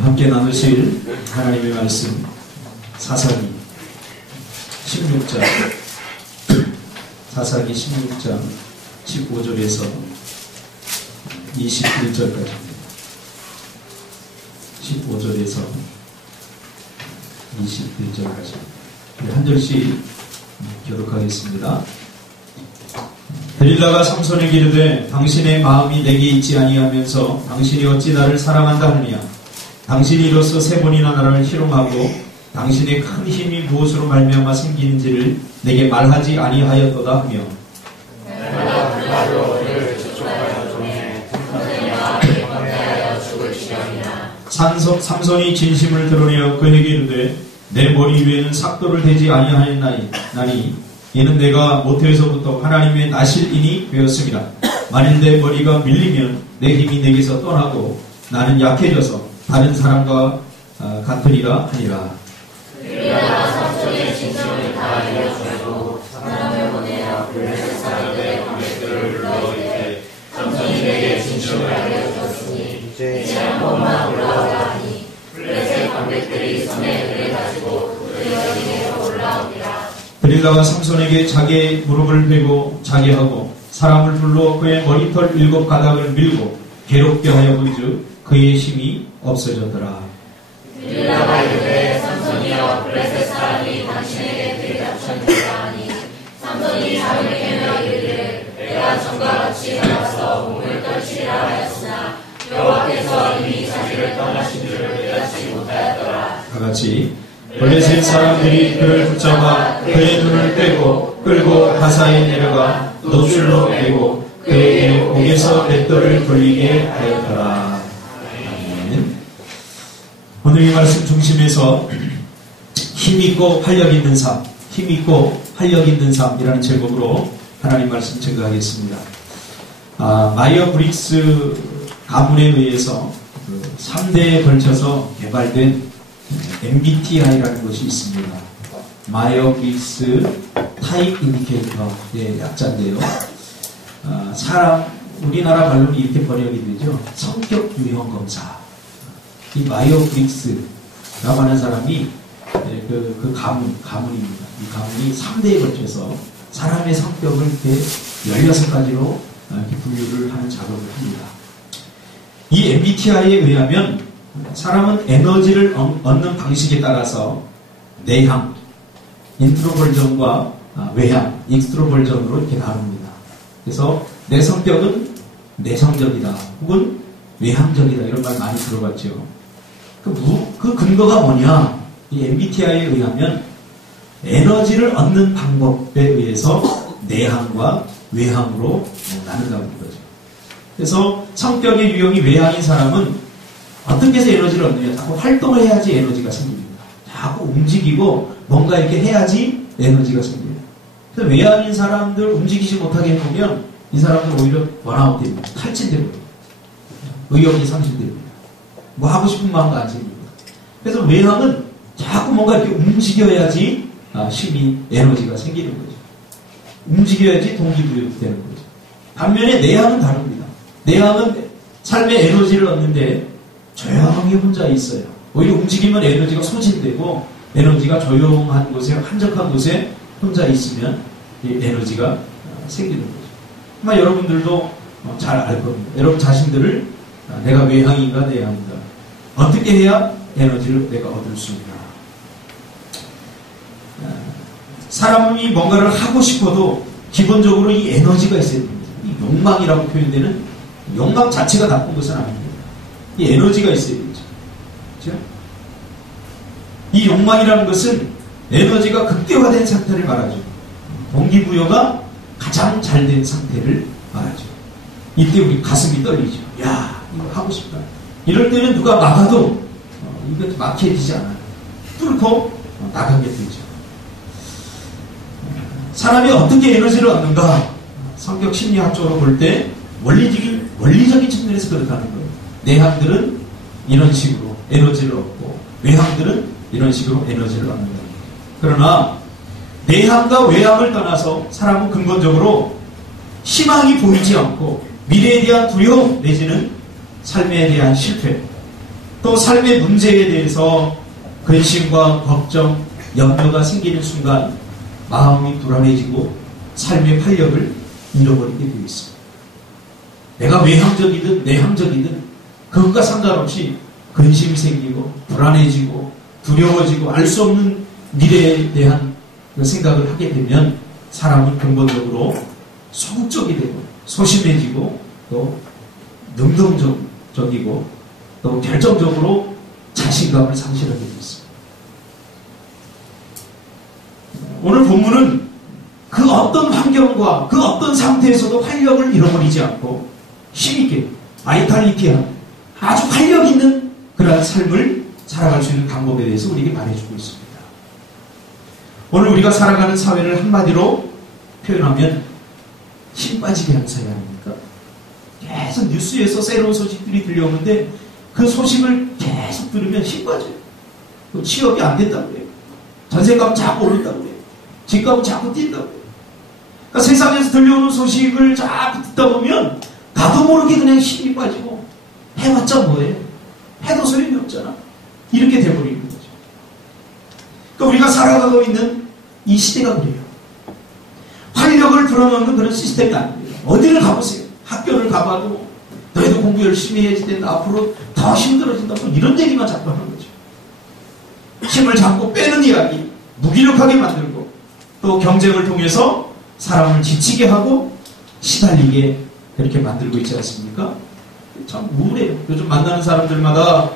함께 나누실 하나님의 말씀 사사기 16장 15절에서 21절까지 15절에서 21절까지 한 절씩 교독하겠습니다. delil라가 삼손에게 이르되 당신의 마음이 내게 있지 아니하면서 당신이 어찌 나를 사랑한다 하느냐. 당신이 이로써 세 번이나 나를 희롱하고 당신의 큰 힘이 무엇으로 말미암아 생기는지를 내게 말하지 아니하였도다 하며 내가 불가로 너를 저촉하여 종해 선생님아 방해하여 죽을 시험이나. 삼손이 진심을 드러내어 그에게 이르되 내 머리 위에는 삭도를 대지 아니하였나니 이는 내가 모태에서부터 하나님의 나실인이 되었습니다. 만일 내 머리가 밀리면 내 힘이 내게서 떠나고 나는 약해져서 다른 사람과 같으리라 하니라. delil라가 삼손의 진심을 다 알려주고 사람을 보내어 블레셋 사람들의 관객들을 불러 이르되 삼손이 내게 진심을 알려주었으니 이제 한 번만 올라오라 하니 블레셋 관객들이 손에 은을 가지고 그의 어디에서 올라오니라. delil라가 삼손에게 자기의 무릎을 베고 자게 하고 사람을 불러 그의 머리털 7가닥을 밀고 괴롭게 하여 본즉 그의 힘이 없어졌더라. delil라가 이르되 삼손이여 블레셋 사람이 당신에게 들이닥쳤느니라 하니 삼손이 잠을 깨며 이르되 내가 전과 같이 나가서 몸을 떨치리라 하였으나 여호와께서 이미 자기를 떠나신 줄을 깨닫지 못하였더라. 다같이 블레셋 사람들이 그를 붙잡아 그의 눈을 떼고 끌고 가사에 내려가 노출로 매고 그에게 목에서 맷돌을 돌리게 하였더라. 아멘. 오늘 이 말씀 중심에서 힘있고 활력있는 삶, 힘있고 활력있는 삶이라는 제목으로 하나님 말씀 증거하겠습니다. 마이어 브릭스 가문에 의해서 3대에 걸쳐서 개발된 MBTI라는 것이 있습니다. 마이어 브릭스 타입 인디케이터의 약자인데요. 우리나라 말로는 이렇게 번역이 되죠. 성격 유형 검사. 이 마이어 브릭스라고 하는 사람이 그 가문입니다. 이 가문이 3대에 걸쳐서 사람의 성격을 이렇게 16가지로 이렇게 분류를 하는 작업을 합니다. 이 MBTI에 의하면 사람은 에너지를 얻는 방식에 따라서 내향, 인트로버전과 외향, 익스트로버전으로 이렇게 나눕니다. 그래서 내 성격은 내성적이다 혹은 외향적이다 이런 말 많이 들어봤죠. 그 근거가 뭐냐? 이 MBTI에 의하면 에너지를 얻는 방법에 의해서 내향과 외향으로 나눈다고 하는 거죠. 그래서 성격의 유형이 외향인 사람은 어떻게 해서 에너지를 얻느냐? 자꾸 활동을 해야지 에너지가 생깁니다. 자꾸 움직이고 뭔가 이렇게 해야지 에너지가 생겨요. 그래서 외향인 사람들 움직이지 못하게 해보면 이 사람들 오히려 번아웃 됩니다. 탈진됩니다. 의욕이 상실됩니다. 뭐 하고 싶은 마음도 안 생깁니다. 그래서 외향은 자꾸 뭔가 이렇게 움직여야지 힘이, 에너지가 생기는 거죠. 움직여야지 동기부여가 되는 거죠. 반면에 내향은 다릅니다. 내향은 삶의 에너지를 얻는데 조용히 혼자 있어요. 오히려 움직이면 에너지가 소진되고 에너지가 조용한 곳에, 한적한 곳에 혼자 있으면 이 에너지가 생기는 거죠. 아마 여러분들도 잘 알 겁니다. 여러분 자신들을 내가 외향인가 내향인가 어떻게 해야 에너지를 내가 얻을 수 있나. 사람이 뭔가를 하고 싶어도 기본적으로 이 에너지가 있어야 됩니다. 이 욕망이라고 표현되는 욕망 자체가 나쁜 것은 아닙니다. 이 에너지가 있어야 되죠. 그렇죠? 이 욕망이라는 것은 에너지가 극대화된 상태를 말하죠. 동기부여가 가장 잘 된 상태를 말하죠. 이때 우리 가슴이 떨리죠. 야, 이거 하고 싶다. 이럴 때는 누가 막아도 이거 막혀지지 않아요. 뚫고 나가게 되죠. 사람이 어떻게 에너지를 얻는가? 성격 심리학적으로 볼 때 원리적인 측면에서 그렇다는 거예요. 내향들은 이런 식으로 에너지를 얻고 외향들은 이런 식으로 에너지를 얻는다. 그러나 내향과 외향을 떠나서 사람은 근본적으로 희망이 보이지 않고 미래에 대한 두려움 내지는 삶에 대한 실패 또 삶의 문제에 대해서 근심과 걱정, 염려가 생기는 순간 마음이 불안해지고 삶의 활력을 잃어버리게 되어 있습니다. 내가 외향적이든 내향적이든 그것과 상관없이 근심이 생기고 불안해지고 두려워지고 알 수 없는 미래에 대한 그 생각을 하게 되면 사람은 근본적으로 소극적이 되고 소심해지고 또 능동적이고 또 결정적으로 자신감을 상실하게 됐습니다. 오늘 본문은 그 어떤 환경과 그 어떤 상태에서도 활력을 잃어버리지 않고 힘있게 바이탈리티한 아주 활력 있는 그러한 삶을 살아갈 수 있는 방법에 대해서 우리에게 말해주고 있습니다. 오늘 우리가 살아가는 사회를 한마디로 표현하면 힘 빠지게 하는 사회 아닙니까? 계속 뉴스에서 새로운 소식들이 들려오는데 그 소식을 계속 들으면 힘 빠져요. 취업이 안 된다고 그래요. 전세값은 자꾸 오른다고 그래요. 집값은 자꾸 뛴다고 그래요. 그러니까 세상에서 들려오는 소식을 자꾸 듣다 보면 나도 모르게 그냥 힘이 빠지고 해봤자 뭐해? 해도 소용이 없잖아. 이렇게 돼버리는 거죠. 그러니까 우리가 살아가고 있는 이 시대가 그래요. 활력을 불어넣는 그런 시스템이 아니에요. 어디를 가보세요. 학교를 가봐도 너희도 공부 열심히 해야지 된다. 앞으로 더 힘들어진다고 이런 얘기만 자꾸 하는 거죠. 힘을 자꾸 빼는 이야기, 무기력하게 만들고 또 경쟁을 통해서 사람을 지치게 하고 시달리게 그렇게 만들고 있지 않습니까? 참 우울해요. 요즘 만나는 사람들마다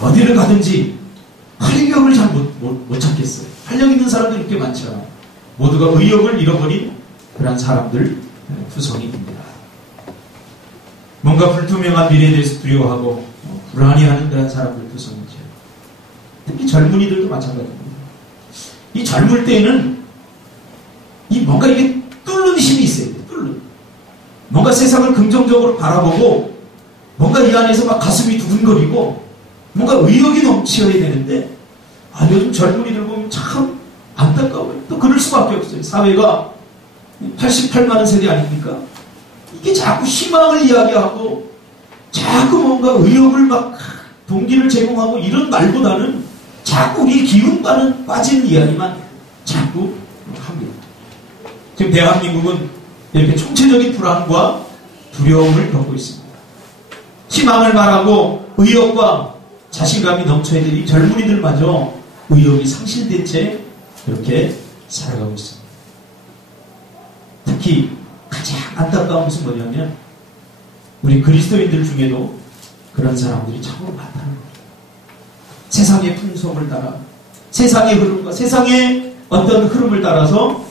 어디를 가든지 활력을 잘 못 찾겠어요. 활력 있는 사람들 이렇게 많지 않아요. 모두가 의욕을 잃어버린 그런 사람들 구성이 됩니다. 뭔가 불투명한 미래에 대해서 두려워하고 불안해하는 그런 사람들 구성이죠. 특히 젊은이들도 마찬가지입니다. 이 젊을 때에는 이 뭔가 이게 뚫는 힘이 있어요. 뚫는. 뭔가 세상을 긍정적으로 바라보고 뭔가 이 안에서 막 가슴이 두근거리고 뭔가 의욕이 넘쳐야 되는데 요즘 젊은이들 보면 참 안타까워요. 또 그럴 수밖에 없어요. 사회가 88만원 세대 아닙니까? 이게 자꾸 희망을 이야기하고 자꾸 뭔가 의욕을 막 동기를 제공하고 이런 말보다는 자꾸 이 기운 빠진 이야기만 자꾸 합니다. 지금 대한민국은 이렇게 총체적인 불안과 두려움을 겪고 있습니다. 희망을 말하고 의욕과 자신감이 넘쳐야 될 이 젊은이들마저 의욕이 상실된 채 그렇게 살아가고 있습니다. 특히 가장 안타까운 것은 뭐냐면 우리 그리스도인들 중에도 그런 사람들이 참으로 많다는 거예요. 세상의 풍속을 따라 세상의 흐름과 세상의 어떤 흐름을 따라서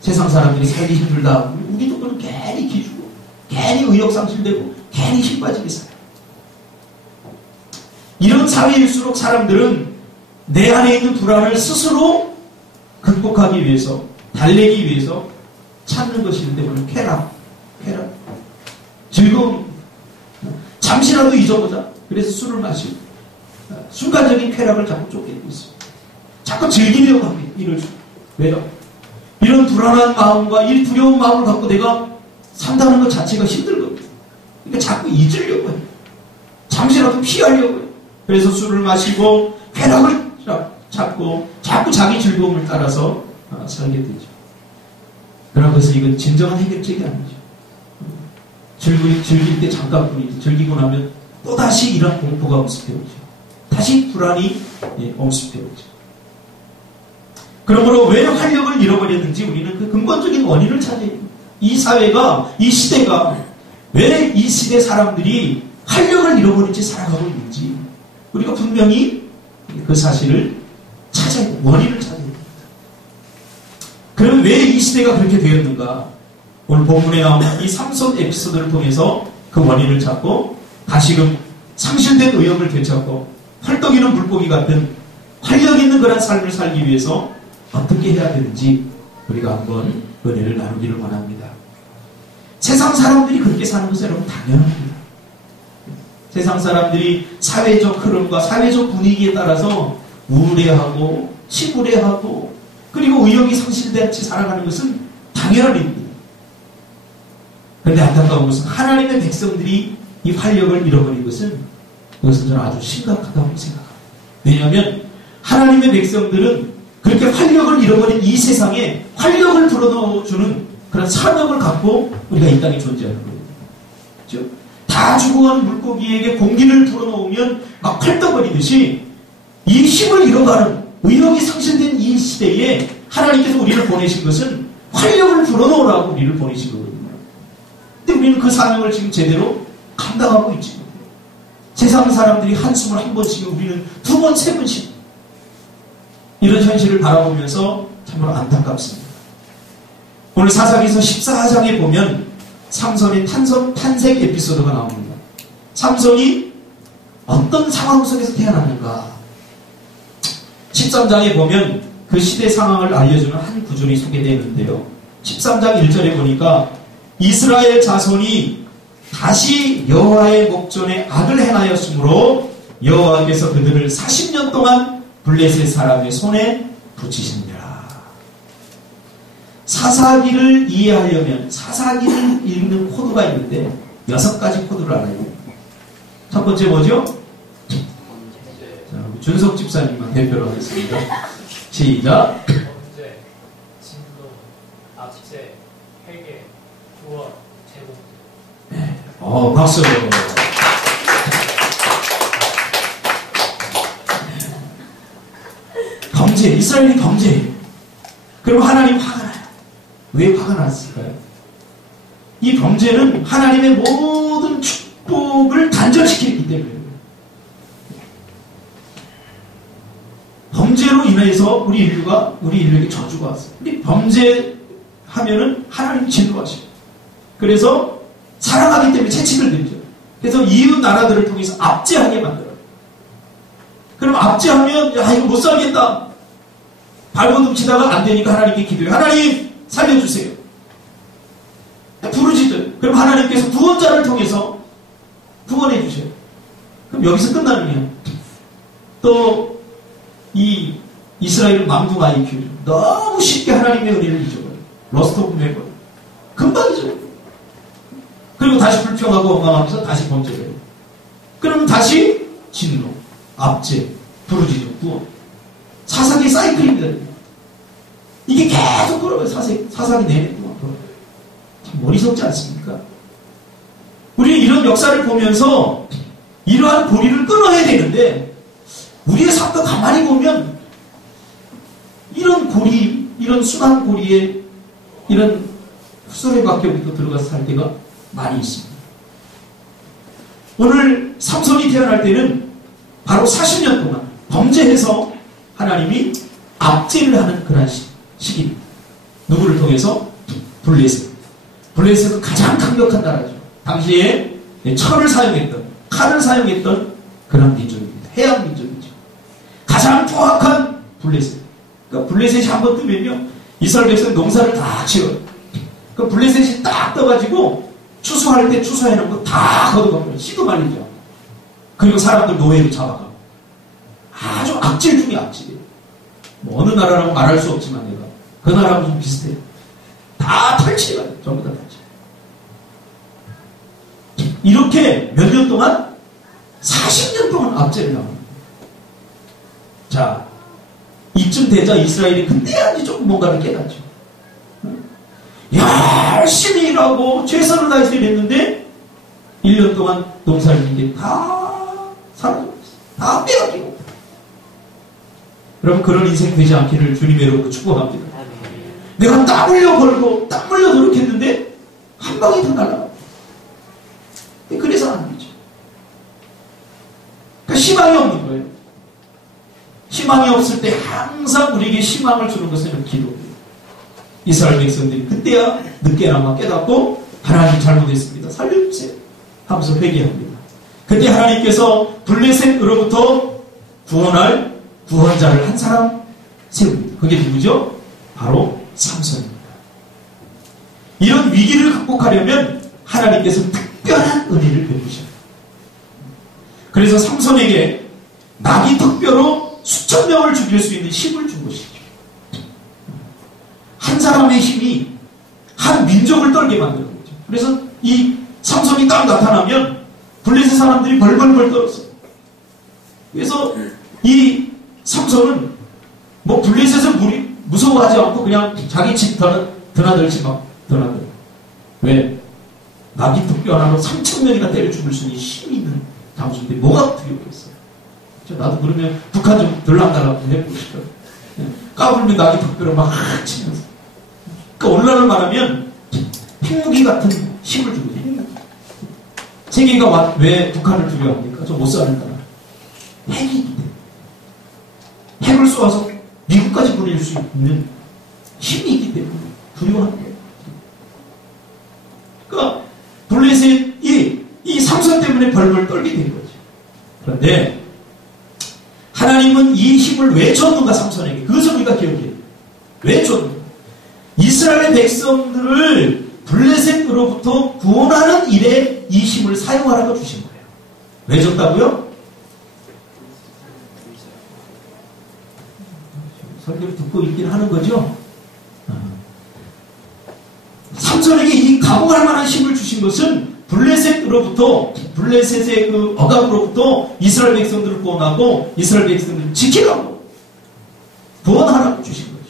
세상 사람들이 살기 힘들다. 우리도 그럼 괜히 기주고 괜히 의욕 상실되고 괜히 힘 빠지게 살아요. 이런 사회일수록 사람들은 내 안에 있는 불안을 스스로 극복하기 위해서 달래기 위해서 찾는 것이 있는데 오늘 쾌락, 즐거움, 잠시라도 잊어보자. 그래서 술을 마시고 순간적인 쾌락을 자꾸 쫓기고 있어요. 자꾸 즐기려고 합니다. 이럴 수. 왜요? 이런 불안한 마음과 이 두려운 마음을 갖고 내가 산다는 것 자체가 힘들거든요. 그러니까 자꾸 잊으려고 해요. 잠시라도 피하려고 해요. 그래서 술을 마시고 쾌락을 찾고 자꾸 자기 즐거움을 따라서 살게 되죠. 그런 것은 이건 진정한 해결책이 아니죠. 즐길 때 잠깐뿐이지 즐기고 나면 또다시 이런 공포가 엄습해 오죠. 다시 불안이 엄습해 오죠. 그러므로 왜 활력을 잃어버렸는지 우리는 그 근본적인 원인을 찾아야 됩니다. 이 사회가, 이 시대가 왜 이 시대 사람들이 활력을 잃어버린 채 살아가고 있는지 우리가 분명히 그 사실을 찾아야 됩니다. 원인을 찾아야 됩니다. 그럼 왜 이 시대가 그렇게 되었는가? 오늘 본문에 나오는 이 삼손 에피소드를 통해서 그 원인을 찾고 다시금 상실된 의욕을 되찾고 헐떡이는 물고기 같은 활력 있는 그런 삶을 살기 위해서 어떻게 해야 되는지 우리가 한번 은혜를 나누기를 원합니다. 세상 사람들이 그렇게 사는 것은 여러분 당연합니다. 세상 사람들이 사회적 흐름과 사회적 분위기에 따라서 우울해하고 치부해하고 그리고 의욕이 상실된 채 살아가는 것은 당연한 일입니다. 그런데 안타까운 것은 하나님의 백성들이 이 활력을 잃어버린 것은 이것은 저는 아주 심각하다고 생각합니다. 왜냐하면 하나님의 백성들은 그렇게 활력을 잃어버린 이 세상에 활력을 불어넣어주는 그런 사명을 갖고 우리가 이 땅에 존재하는 거예요. 그렇죠? 다 죽어가는 물고기에게 공기를 불어넣으면 막 활떡거리듯이 이 힘을 잃어가는 의욕이 상실된 이 시대에 하나님께서 우리를 보내신 것은 활력을 불어넣으라고 우리를 보내신 거거든요. 근데 우리는 그 사명을 지금 제대로 감당하고 있지 못해요. 세상 사람들이 한숨을 한 번씩, 우리는 두 번, 세 번씩 이런 현실을 바라보면서 참으로 안타깝습니다. 오늘 사사기서 14장에 보면 삼손의 탄생 에피소드가 나옵니다. 삼손이 어떤 상황 속에서 태어났는가? 13장에 보면 그 시대 상황을 알려주는 한 구절이 소개되는데요. 13장 1절에 보니까 이스라엘 자손이 다시 여호와의 목전에 악을 행하였으므로 여호와께서 그들을 40년 동안 블레셋 사람의 손에 붙이시니라. 사사기를 이해하려면 사사기를 읽는 코드가 있는데 6가지 코드를 알아요. 첫 번째 뭐죠? 자, 준석 집사님만 대표로 하겠습니다. 시작. 범죄, 진노, 압제, 회개, 구원, 제공. 네. 박수. 범죄, 이스라엘이 범죄예요. 그럼 하나님 화가 나요. 왜 화가 났을까요? 이 범죄는 하나님의 모든 축복을 단절시키기 때문에 범죄로 인해서 우리 인류에게 저주가 왔어요. 우리 범죄하면은 하나님 진노하시고, 그래서 사랑하기 때문에 채찍을 들죠. 그래서 이웃 나라들을 통해서 압제하게 만들어요. 그럼 압제하면 야 이거 못 살겠다. 발버둥치다가 안 되니까 하나님께 기도해요. 하나님 살려주세요. 부르짖어요. 그럼 하나님께서 구원자를 통해서 구원해 주셔요. 그럼 여기서 끝나는 거예요. 또 이 이스라엘은 망둥 IQ, 너무 쉽게 하나님의 은혜를 잊어버려요. 러스트 오브 메모리. 금방 잊어요. 그리고 다시 불평하고 원망하면서 다시 범죄해요. 그러면 다시 진노, 압제, 부르짖음, 구원. 사사기 사이클입니다. 이게 계속 돌아가요. 사사기 내내 동안 돌아가요. 참 머리석지 않습니까? 우리는 이런 역사를 보면서 이러한 고리를 끊어야 되는데, 우리의 삶도 가만히 보면 이런 고리, 이런 순환 고리에 이런 후설에밖에 우리도 들어가서 살 때가 많이 있습니다. 오늘 삼손이 태어날 때는 바로 40년 동안 범죄해서 하나님이 압제를 하는 그런 시기입니다. 누구를 통해서? 블레셋. 블레셋은 가장 강력한 나라죠. 당시에 철을 사용했던, 칼을 사용했던 그런 민족입니다. 해양 민족이죠. 가장 포악한 블레셋. 그러니까 블레셋이 한번 뜨면요, 이스라엘 백성이 농사를 다 지어요. 그 블레셋이 딱 떠가지고 추수할 때 추수해놓은 거 다 걷어가면 씨도 말리죠. 그리고 사람들 노예로 잡아가. 아주 악질 중에 악질이에요. 뭐 어느 나라라고 말할 수 없지만 내가 그 나라하고 좀 비슷해요. 다 탈취해가요. 전부 다 탈취. 이렇게 몇 년 동안 40년 동안 압제를 당합니다. 자, 이쯤 되자 이스라엘이 그때야지 조금 뭔가를 깨닫죠. 열심히 일하고 최선을 다해서 일했는데 1년 동안 농사를 짓는 게 다 사라졌어요. 다 빼앗기고. 여러분, 그런 인생 되지 않기를 주님의 이름으로 축복합니다. 내가 땀 흘려 벌고 땀 흘려 노력했는데 한 방에 다 날아가. 그래서 안 되죠. 그러니까 희망이 없는 거예요. 희망이 없을 때 항상 우리에게 희망을 주는 것은 기도예요. 이스라엘 백성들이 그때야 늦게나마 깨닫고 하나님 잘못했습니다. 살려주세요 하면서 회개합니다. 그때 하나님께서 블레셋으로부터 구원할 구원자를 한 사람 세웁니다. 그게 누구죠? 바로 삼손입니다. 이런 위기를 극복하려면 하나님께서 특별한 은혜를 베푸셔요. 그래서 삼손에게 낙이 특별로 수천 명을 죽일 수 있는 힘을 준 것이죠. 한 사람의 힘이 한 민족을 떨게 만드는 거죠. 그래서 이 삼손이 딱 나타나면 블레셋 사람들이 벌벌벌 떨었어요. 그래서 이 삼손은 뭐 블레셋을 무서워하지 않고 그냥 자기 집 드나들지 막 드나들. 왜? 나귀 턱뼈 하나로 3,000명이나 때려 죽을 수 있는 힘이 있는 장수인데 뭐가 두려워했어요? 나도 그러면 북한 좀 들락날락 해보고 싶어요. 까불면 나귀 턱뼈로 막 치면서. 그러니까 오늘날을 말하면 핵무기 같은 힘을 주고 있는. 세계가 왜 북한을 두려워합니까? 저 못 사는 나라. 핵이기 때문에. 핵을 쏘아서 미국까지 보낼 수 있는 힘이 있기 때문에 두려워하는 거예요. 그러니까 블레셋이 이 삼손 때문에 벌벌 떨게 된 거죠. 그런데 하나님은 이 힘을 왜 줬는가 삼손에게? 그것을 우리가 기억해요. 왜 줬는가? 이스라엘 백성들을 블레셋으로부터 구원하는 일에 이 힘을 사용하라고 주신 거예요. 왜 줬다고요? 설교를 듣고 있긴 하는 거죠. 삼손에게 이 감옥할 만한 힘을 주신 것은 블레셋의 그 억압으로부터 이스라엘 백성들을 구원하고 이스라엘 백성들을 지키라고 구원하라고 주신 거죠.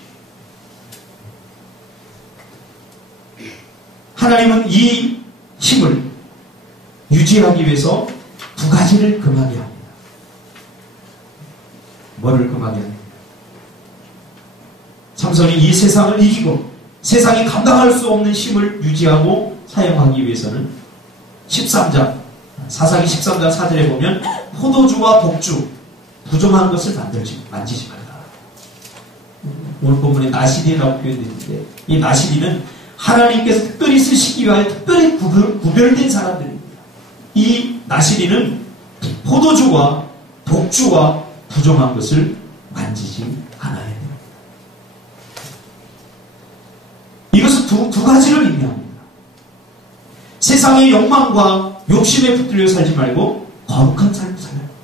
하나님은 이 힘을 유지하기 위해서 두 가지를 금하게 합니다. 뭐를 금하게 합니까? 삼손이 이 세상을 이기고 세상이 감당할 수 없는 힘을 유지하고 사용하기 위해서는 13장, 사사기 13장 4절에 보면 포도주와 독주, 부정한 것을 만지지 말라. 오늘 본문에 나시리라고 표현되는데 이 나시리는 하나님께서 특별히 쓰시기 위하여 특별히 구별된 사람들입니다. 이 나시리는 포도주와 독주와 부정한 것을 만지지 않아야 됩니다. 이것은 두 가지를 의미합니다. 세상의 욕망과 욕심에 붙들려 살지 말고 거룩한 삶을 살아야 합니다.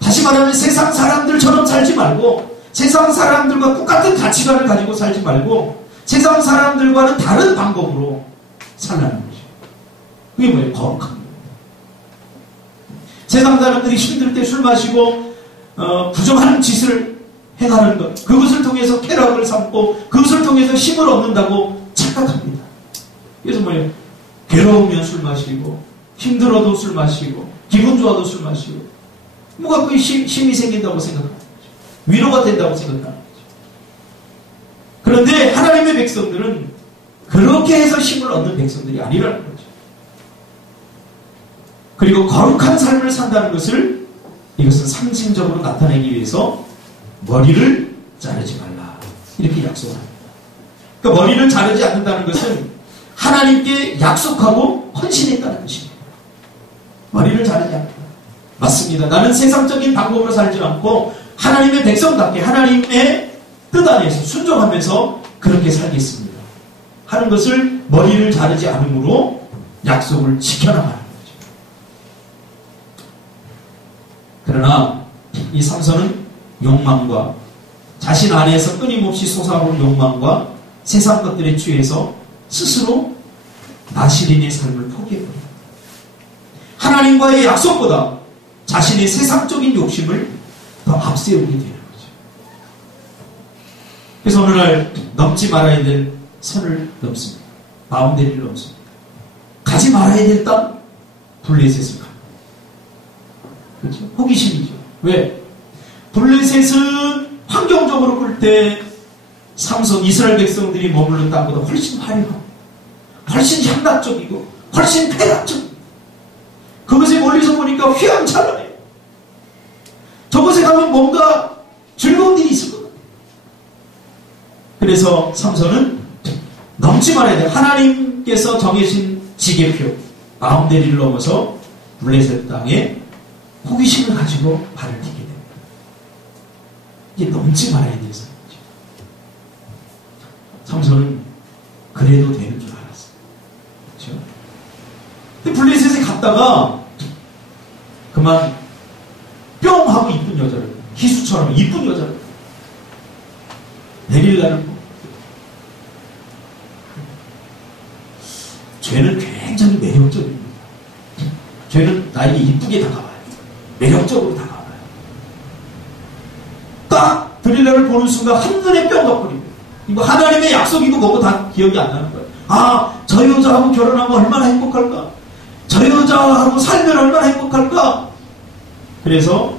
다시 말하면 세상 사람들처럼 살지 말고 세상 사람들과 똑같은 가치관을 가지고 살지 말고 세상 사람들과는 다른 방법으로 살라는 거죠. 그게 뭐예요? 거룩한 겁니다. 세상 사람들이 힘들 때 술 마시고 부정하는 짓을 행하는 것, 그것을 통해서 쾌락을 삼고 그것을 통해서 힘을 얻는다고 착각합니다. 그래서 뭐예요? 괴로우면 술 마시고 힘들어도 술 마시고 기분 좋아도 술 마시고 뭐가 그 힘이 생긴다고 생각하는 거죠. 위로가 된다고 생각하는 거죠. 그런데 하나님의 백성들은 그렇게 해서 힘을 얻는 백성들이 아니라는 거죠. 그리고 거룩한 삶을 산다는 것을 이것은 상징적으로 나타내기 위해서 머리를 자르지 말라 이렇게 약속합니다. 그러니까 머리를 자르지 않는다는 것은 하나님께 약속하고 헌신했다는 것입니다. 머리를 자르지 않는다. 맞습니다. 나는 세상적인 방법으로 살지 않고 하나님의 백성답게 하나님의 뜻 안에서 순종하면서 그렇게 살겠습니다 하는 것을 머리를 자르지 않음으로 약속을 지켜나가는 거죠. 그러나 이 삼손은 욕망과 자신 안에서 끊임없이 솟아오르는 욕망과 세상 것들에 취해서 스스로 나시린의 삶을 포기해버립니다. 하나님과의 약속보다 자신의 세상적인 욕심을 더 앞세우게 되는 거죠. 그래서 오늘날 넘지 말아야 될 선을 넘습니다. 바운데리를 넘습니다. 가지 말아야 될 땅 블레셋을 갑니다. 그렇죠? 호기심이죠. 왜? 블레셋은 환경적으로 볼 때 삼손 이스라엘 백성들이 머무른 땅보다 훨씬 화려하고 훨씬 향락적이고 훨씬 쾌락적이고 그것에 멀리서 보니까 휘황찬란해요. 저곳에 가면 뭔가 즐거운 일이 있을 것 같아요. 그래서 삼손은 넘지 말아야 돼요. 하나님께서 정해진 지계표 바운데리를 넘어서 블레셋 땅에 호기심을 가지고 발을 디게 됩니다. 이게 넘지 말아야 돼서 삼손은 그래도 되는 줄 알았어요. 그렇죠? 근데 블레셋에 갔다가 그만 뿅 하고 이쁜 여자를 희수처럼 이쁜 여자를 데릴라를 죄는 굉장히 매력적입니다. 죄는 나에게 이쁘게 다가와요. 매력적으로 다가와요. 딱 드릴라를 보는 순간 한눈에 뼈가 뿌립니다. 이거 하나님의 약속이고 뭐고 다 기억이 안 나는 거예요. 아, 저 여자하고 결혼하면 얼마나 행복할까? 저 여자하고 살면 얼마나 행복할까? 그래서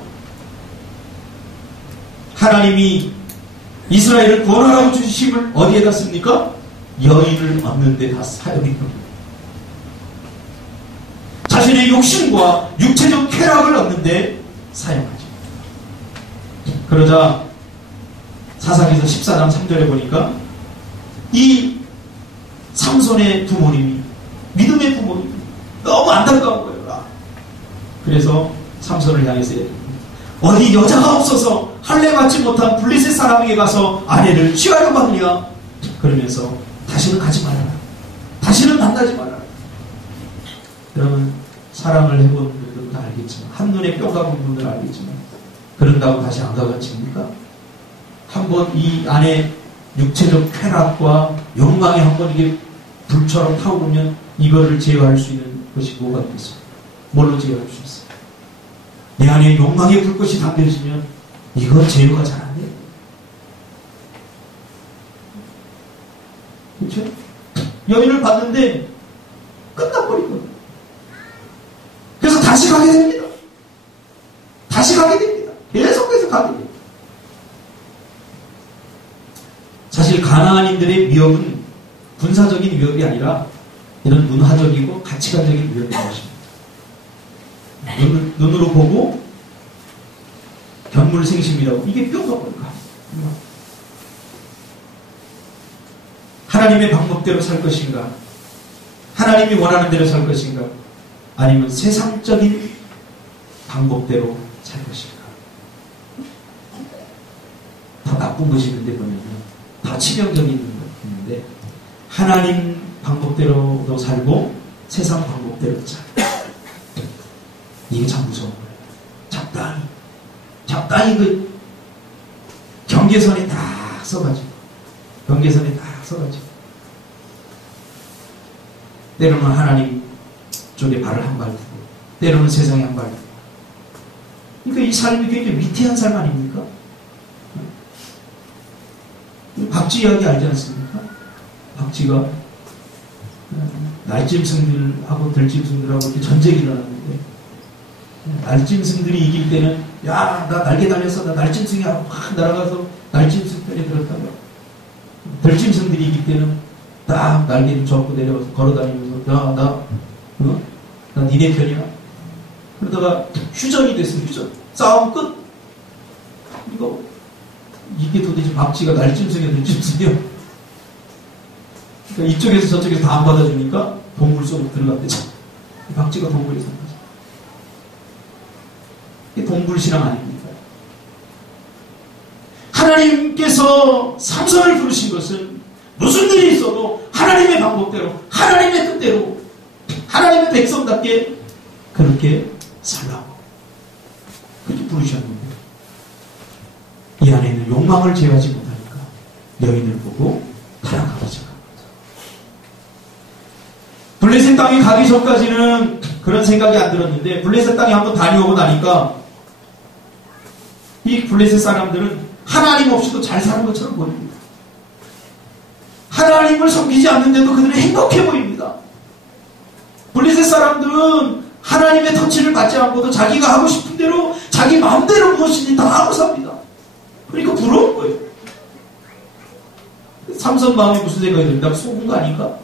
하나님이 이스라엘을 구원하라고 주심을 어디에다 씁니까? 여인을 얻는 데 다 사용해 겁니다. 자신의 욕심과 육체적 쾌락을 얻는 데 사용하죠. 그러자 사사기서 14장 3절에 보니까 이 삼손의 부모님이, 믿음의 부모님이 너무 안타까운 거예요. 그래서 삼손을 향해서 어디 여자가 없어서 할례 받지 못한 블레셋 사람에게 가서 아내를 취하려고 하느냐, 그러면서 다시는 가지 말아라, 다시는 만나지 말아라. 여러분, 사랑을 해본 분들은 다 알겠지만, 한눈에 뼈 가본 분들은 알겠지만, 그런다고 다시 안 가가집니까? 한번 이 안에 육체적 쾌락과 욕망이 한번 이게 불처럼 타오르면 이거를 제어할 수 있는 것이 뭐가 있겠습니까? 뭘로 제어할 수 있어요? 내 안에 욕망의 불꽃이 담겨지면 이거 제어가 잘 안 돼요. 그렇죠? 여인을 봤는데 끝나버린 거예요. 그래서 다시 가게 됩니다. 다시 가게 됩니다. 계속해서 가게 됩니다. 사실 가나안인들의 위협은 군사적인 위협이 아니라 이런 문화적이고 가치관적인 위협인 것입니다. 눈으로 보고 견물생심이라고, 이게 뼈가 뭘까? 하나님의 방법대로 살 것인가? 하나님이 원하는 대로 살 것인가? 아니면 세상적인 방법대로 살 것인가? 다 나쁜 것이 있는데 보면 다 치명적인 것이 있는데, 하나님 방법대로도 살고 세상 방법대로도 살고, 이게 참 무서운 거예요. 적당히 그 경계선에 딱 서가지고, 때로는 하나님 쪽에 발을 한 발 두고, 때로는 세상에 한 발 두고. 그러니까 이 삶이 굉장히 위태한 삶 아닙니까? 박쥐 이야기 알지 않습니까? 박쥐가 날짐승들하고 들짐승들하고 이렇게 전쟁이 일어났는데, 날짐승들이 이길 때는 야, 나 날개 달려서 나 날짐승이야 확 날아가서 날짐승 편에 들었다가, 들짐승들이 이길 때는 딱 날개를 접고 내려가서 걸어다니면서 야, 나 니네 편이야. 그러다가 휴전이 됐어요. 휴전. 싸움 끝. 이게 도대체 박쥐가 날짐승이야 들짐승이야? 그러니까 이쪽에서 저쪽에서 다 안 받아주니까 동굴 속으로 들어갔대죠. 박쥐가 동굴에 산 거죠. 이게 동굴신앙 아닙니까? 하나님께서 삼손을 부르신 것은 무슨 일이 있어도 하나님의 방법대로, 하나님의 뜻대로, 하나님의 백성답게 그렇게 살라고 그렇게 부르셨는데, 이 안에 있는 욕망을 제어하지 못하니까 여인을 보고 타락하고자 합니다. 블레셋 땅에 가기 전까지는 그런 생각이 안 들었는데, 블레셋 땅에 한번 다녀오고 나니까 이 블레셋 사람들은 하나님 없이도 잘 사는 것처럼 보입니다. 하나님을 섬기지 않는데도 그들은 행복해 보입니다. 블레셋 사람들은 하나님의 터치를 받지 않고도 자기가 하고 싶은 대로 자기 마음대로 무엇이든지 다 하고 삽니다. 그러니까 부러운 거예요. 삼손 마음에 무슨 생각이 듭니까? 속은 거 아닌가?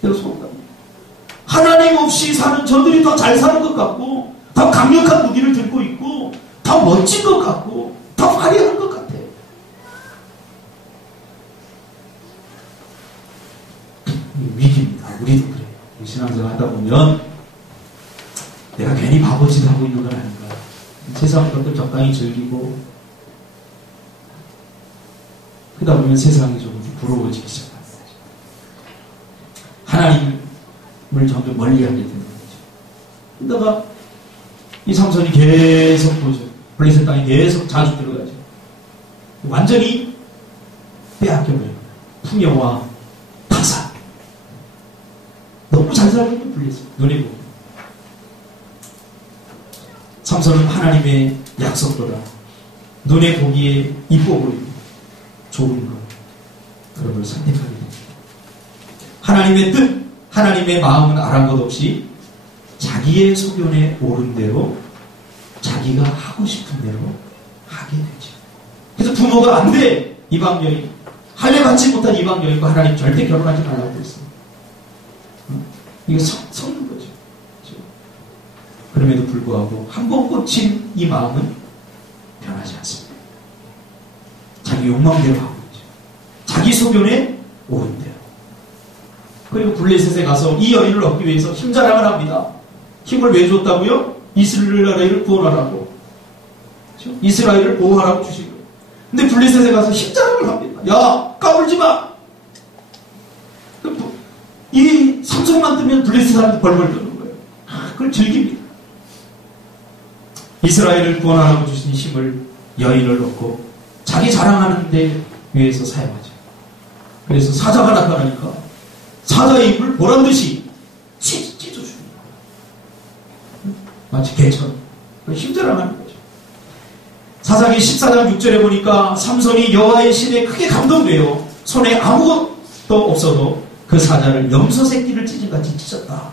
내가 속은 거 아닌가? 하나님 없이 사는 저들이 더 잘 사는 것 같고, 더 강력한 무기를 들고 있고, 더 멋진 것 같고, 더 화려한 것 같아. 위기입니다. 우리도 그래요. 신앙생활 하다 보면 내가 괜히 바보짓 하고 있는 건 아닌가. 세상 것도 적당히 즐기고, 그러다 보면 세상이 조금 부러워지기 시작합니다. 하나님을 점점 멀리하게 되는 거죠. 그러다가 이 삼손이 계속 보죠. 블레셋 땅에 계속 자주 들어가죠. 완전히 빼앗겨버려요. 풍요와 파산. 너무 잘 살고 있는 블레셋. 눈에 보고. 삼손은 하나님의 약속보다 눈에 보기에 이뻐 보이고 좋은 것, 그런 걸 선택하게 됩니다. 하나님의 뜻, 하나님의 마음은 아랑곳 없이 자기의 소견에 옳은 대로 자기가 하고 싶은 대로 하게 되죠. 그래서 부모가 안 돼! 이방 여인, 할례 받지 못한 이방 여인과 하나님 절대 결혼하지 말라고 했습니다. 이거 섞는 거죠. 그렇죠? 그럼에도 불구하고 한 번 꽂힌 이 마음은 변하지 않습니다. 자기 욕망대로 하고 있죠. 자기 소견에 옳은 대로. 그리고 블레셋에 가서 이 여인을 얻기 위해서 힘자랑을 합니다. 힘을 왜 줬다고요? 이스라엘을 구원하라고. 그렇죠? 이스라엘을 보호하라고 주시고. 근데 블레셋에 가서 힘자랑을 합니다. 야, 까불지 마! 이 삼성만 뜨면 블레셋 사람들 벌벌 떠는 거예요. 그걸 즐깁니다. 이스라엘을 구원하라고 주신 힘을 여인을 얻고 자기 자랑하는 데 위해서 사용하죠. 그래서 사자가 나타나니까 사자의 입을 보란듯이 찢어줍니다. 마치 개처럼 힘자랑하는 거죠. 사사기 14장 6절에 보니까 삼손이 여호와의 신에 크게 감동돼요. 손에 아무것도 없어도 그 사자를 염소 새끼를 찢은같이 찢었다.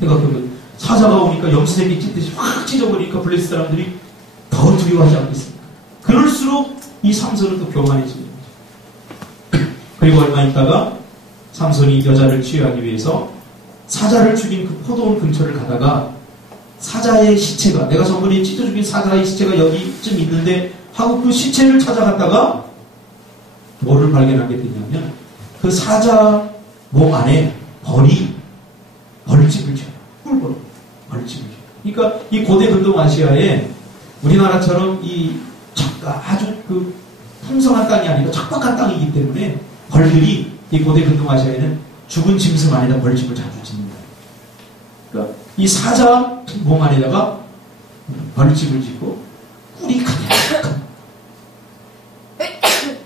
생각해보면 사자가 오니까 염소 새끼 찢듯이 확 찢어버리니까 블레셋 사람들이 더 두려워하지 않겠습니까? 그럴수록 이 삼손은 더 교만해지는 거죠. 그리고 얼마 있다가 삼손이 여자를 취하기 위해서 사자를 죽인 그 포도원 근처를 가다가 사자의 시체가, 내가 저번에 찢어 죽인 사자의 시체가 여기쯤 있는데 하고 그 시체를 찾아갔다가 뭐를 발견하게 되냐면 그 사자 몸 안에 벌집을 쳐요. 꿀벌 벌집을 쳐요. 그러니까 이 고대 근동아시아에 우리나라처럼 이 아주 그 풍성한 땅이 아니라 척박한 땅이기 때문에 벌들이 이 고대 근동아시아에는 죽은 짐승 안에다 벌집을 자주 짓는다. 그러니까 이 사자 몸 안에다가 벌집을 짓고 꿀이 가득한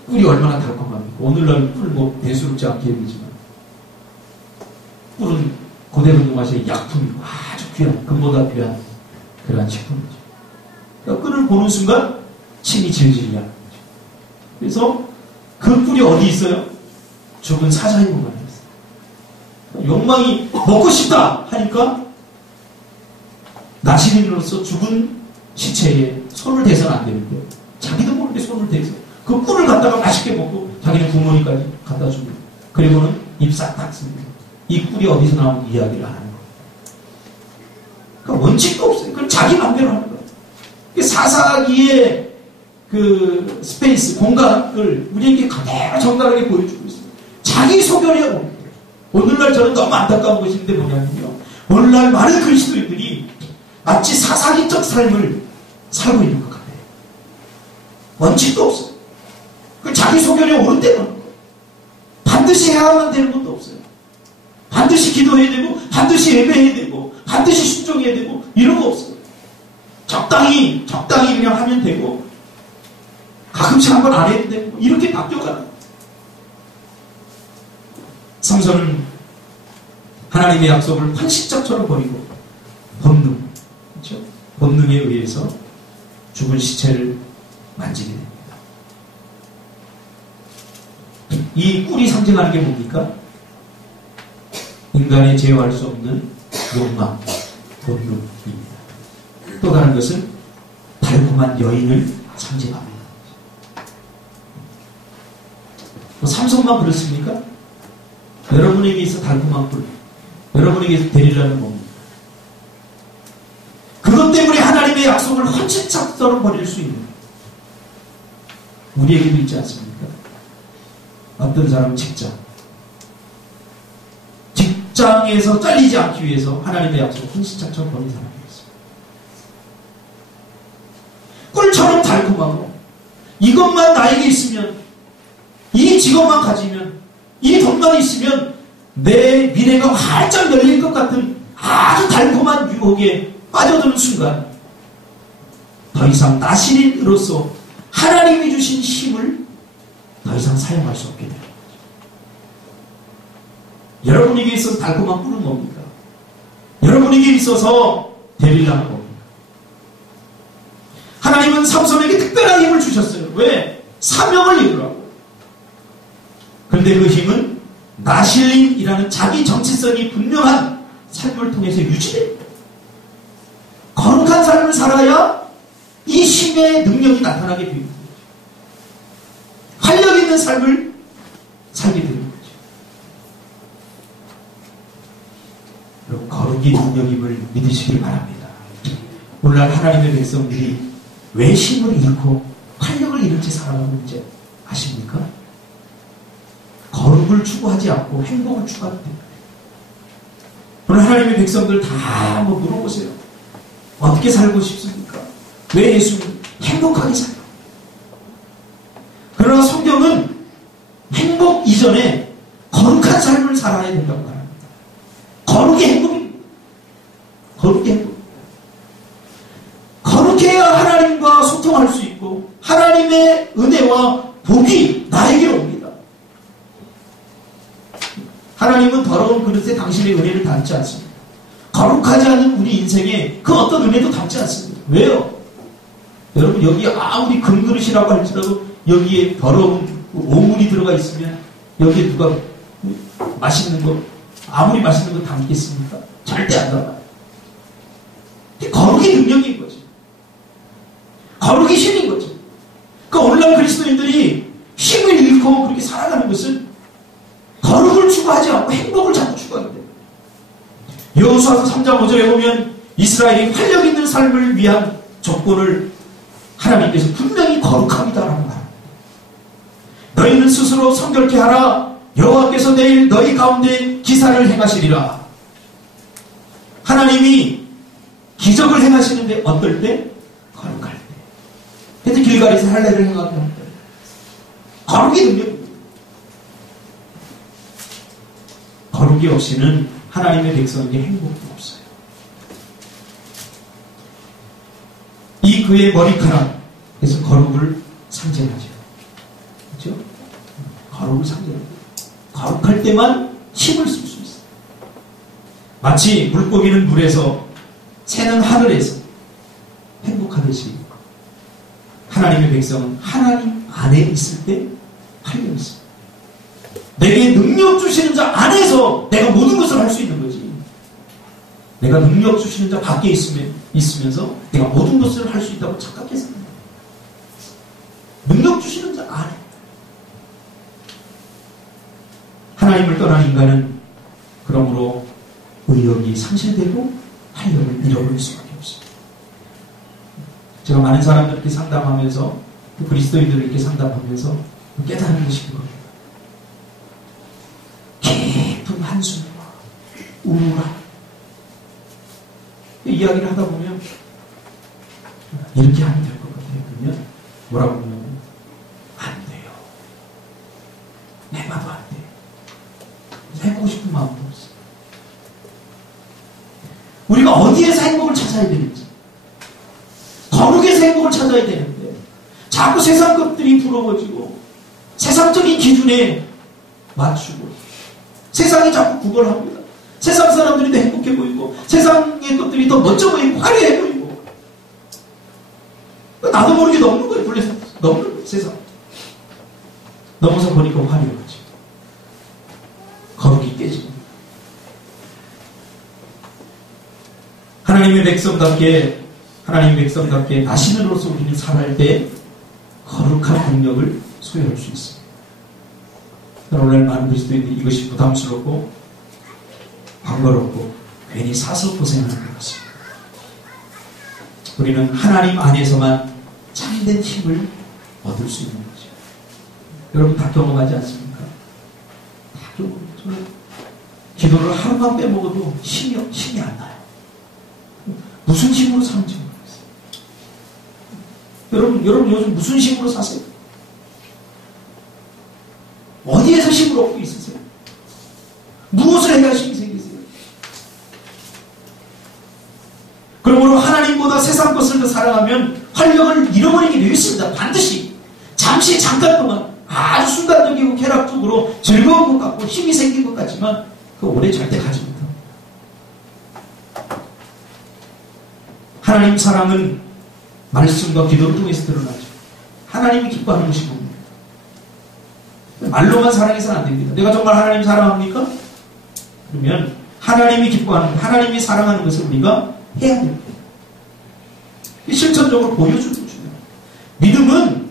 꿀이 얼마나 달콤합니까? 오늘날 꿀 뭐 대수롭지 않게 얘기지만 꿀은 고대 근동아시아의 약품이고 아주 귀한, 금보다 귀한 그러한 식품이죠. 그러니까 꿀을 보는 순간 침이 질질 나는 거죠. 그래서 그 꿀이 어디 있어요? 죽은 사자의 몸 안에 있어요. 욕망이 먹고 싶다 하니까 나시린으로서 죽은 시체에 손을 대서는 안 되는데 자기도 모르게 손을 대서 그 꿀을 갖다가 맛있게 먹고 자기는 부모님까지 갖다 줍니다. 그리고는 입 싹 닫습니다. 이 꿀이 어디서 나온 이야기를 하는 거예요. 그러니까 원칙도 없어요. 그걸 자기 마음대로 하는 거예요. 사사기의 그 스페이스, 공간을 우리에게 그대로 정갈하게 보여주고 있습니다. 자기 소견에 오는 거예요. 오늘날 저는 너무 안타까운 것인데 뭐냐면요. 오늘날 많은 그리스도인들이 마치 사사기적 삶을 살고 있는 것 같아요. 원칙도 없어요. 그 자기 소견에 오른 대로 하는 거예요. 반드시 해야만 되는 것도 없어요. 반드시 기도해야 되고, 반드시 예배해야 되고, 반드시 순종해야 되고, 이런 거 없어요. 적당히 그냥 하면 되고, 가끔씩 한번 안 해도 되고, 이렇게 바뀌어가는. 삼손은 하나님의 약속을 환시짝처럼 버리고, 본능, 그렇죠? 본능에 의해서 죽은 시체를 만지게 됩니다. 이 꿀이 상징하는 게 뭡니까? 인간의 제어할 수 없는 욕망, 본능입니다. 또 다른 것은 달콤한 여인을 상징합니다. 삼손만 그렇습니까? 여러분에게 있어 달콤한 꿀, 여러분에게 데리라는 뭡니까? 그것 때문에 하나님의 약속을 헌신짝처럼 버릴 수 있는 우리에게도 있지 않습니까? 어떤 사람은 직장에서 잘리지 않기 위해서 하나님의 약속을 헌신짝처럼 버린 사람이 있습니다. 꿀처럼 달콤하고 이것만 나에게 있으면, 이 직업만 가지면, 이 돈만 있으면 내 미래가 활짝 열릴 것 같은 아주 달콤한 유혹에 빠져드는 순간 더 이상 나시린으로서 하나님이 주신 힘을 더 이상 사용할 수 없게 됩니다. 여러분에게 있어서 달콤한 꿀은 뭡니까? 여러분에게 있어서 데릴라는 뭡니까? 하나님은 삼손에게 특별한 힘을 주셨어요. 왜? 사명을 이루라고. 그런데 그 힘은 나실림이라는 자기 정체성이 분명한 삶을 통해서 유지됩니다. 거룩한 삶을 살아야 이 힘의 능력이 나타나게 됩니다. 활력 있는 삶을 살게 되는 거죠. 여러분, 거룩이 능력임을 믿으시길 바랍니다. 오늘날 하나님의 백성들이 왜 힘을 잃고 활력을 잃은지 살아가고 있는지 아십니까? 거룩을 추구하지 않고 행복을 추구하기 때문에. 오늘 하나님의 백성들 다 한번 물어보세요. 어떻게 살고 싶습니까? 왜 예수는 행복하게 살아요? 그러나 성경은 행복 이전에 거룩한 삶을 살아야 된다고 말합니다. 거룩이 행복입니다. 거룩이 행복. 거룩해야 하나님과 소통할 수 있고 하나님의 은혜와 복이 나에게로 옵니다. 하나님은 더러운 그릇에 당신의 은혜를 담지 않습니다. 거룩하지 않은 우리 인생에 그 어떤 은혜도 담지 않습니다. 왜요? 여러분, 여기 아무리 금그릇이라고 할지라도 여기에 더러운 오물이 들어가 있으면 여기에 누가 맛있는 거, 아무리 맛있는 거 담겠습니까? 절대 안 담아요. 거룩이 능력인 거죠. 거룩이 힘인 거죠. 그러니까 오늘날 그리스도인들이 힘을 잃고 그렇게 살아가는 것은 거룩을 추구하지 않고 행복을 자꾸 추구하게 됩니다. 여호수아서 3장 5절에 보면 이스라엘이 활력 있는 삶을 위한 조건을 하나님께서 분명히 거룩함이다라고 말합니다. 너희는 스스로 성결케 하라. 여호와께서 내일 너희 가운데 기사를 행하시리라. 하나님이 기적을 행하시는데 어떨 때? 거룩할 때. 그래서 길갈에서 할례를 행하게 합니다. 거룩이 능력입니다. 거룩이 없이는 하나님의 백성에게 행복도 없어요. 이 그의 머리카락, 그래서 거룩을 상징하죠. 그렇죠? 거룩을 상징합니다. 거룩할 때만 힘을 쓸 수 있어요. 마치 물고기는 물에서, 새는 하늘에서 행복하듯이 하나님의 백성은 하나님 안에 있을 때 활력이 있어요. 내게 능력 주시는 자 안에서 내가 모든 것을 할 수 있는 거지. 내가 능력 주시는 자 밖에 있으면서 내가 모든 것을 할 수 있다고 착각해서 능력 주시는 자 안에. 하나님을 떠난 인간은 그러므로 의욕이 상실되고 활력을 잃어버릴 수밖에 없습니다. 제가 많은 사람들께 상담하면서 그리스도인들에게 상담하면서 깨달은 것이 그겁니다. 깊은 한숨과 우울함. 이야기를 하다 보면 이렇게 하면 될 것 같아요. 그러면 뭐라고 하냐면 안 돼요. 내 봐도 안 돼요. 해보고 싶은 마음도 없어요. 우리가 어디에서 행복을 찾아야 되는지, 거룩에서 행복을 찾아야 되는데 자꾸 세상 것들이 부러워지고 세상적인 기준에 맞추고 세상이 자꾸 구걸합니다. 세상 사람들이 더 행복해 보이고 세상의 것들이 더 멋져 보이고 화려해 보이고 나도 모르게 넘는 거예요. 불려서 넘는 거예요. 세상 넘어서 보니까 화려하지. 거룩이 깨지고 하나님의 백성답게 자신으로서 우리는 살아갈 때 거룩한 능력을 소유할 수 있습니다. 오늘 많은 그리스도인들이 이것이 부담스럽고 번거롭고 괜히 사서 고생하는 것입니다. 우리는 하나님 안에서만 참된 힘을 얻을 수 있는 거죠. 여러분 다 경험하지 않습니까? 다 경험해요. 저는 기도를 하루만 빼먹어도 힘이 안 나요. 무슨 힘으로 사는지 모르겠어요. 여러분 요즘 무슨 힘으로 사세요? 어디에서 힘을 얻고 있으세요? 무엇을 해야 힘이 생기세요? 그러므로 하나님보다 세상 것을 더 사랑하면 활력을 잃어버리게 되어 있습니다. 반드시 잠깐 동안 아주 순간적이고 쾌락적으로 즐거운 것 같고 힘이 생긴 것 같지만 그 오래 절대 가지 못합니다. 하나님 사랑은 말씀과 기도를 통해서 드러나죠. 하나님이 기뻐하는 것이 뭡니까? 말로만 사랑해서는 안 됩니다. 내가 정말 하나님 사랑합니까? 그러면 하나님이 기뻐하는, 하나님이 사랑하는 것을 우리가 해야 됩니다. 실천적으로 보여주는 거죠. 믿음은